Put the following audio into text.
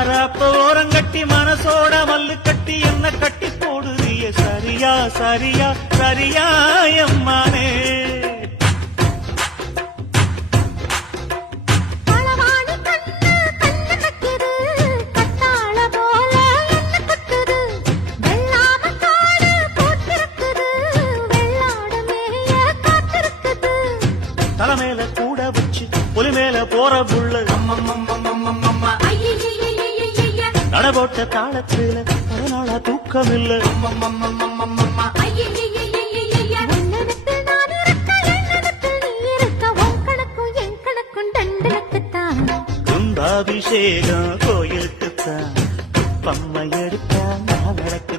மாறாப்ப ஓரங்கட்டி மனசோட மல்லு கட்டி என்ன கட்டி போடுறிய சரியா சரியா சரியா எம்மானே தலைமையில கூட வச்சு புலி மேல போற புள்ள நடபோட்ட தாளத்துல அதனால தூக்கம் இல்ல கும்பாபிஷேகம் கோயிலுக்குத்தான் பம்மை எடுத்தா நான் நடக்கு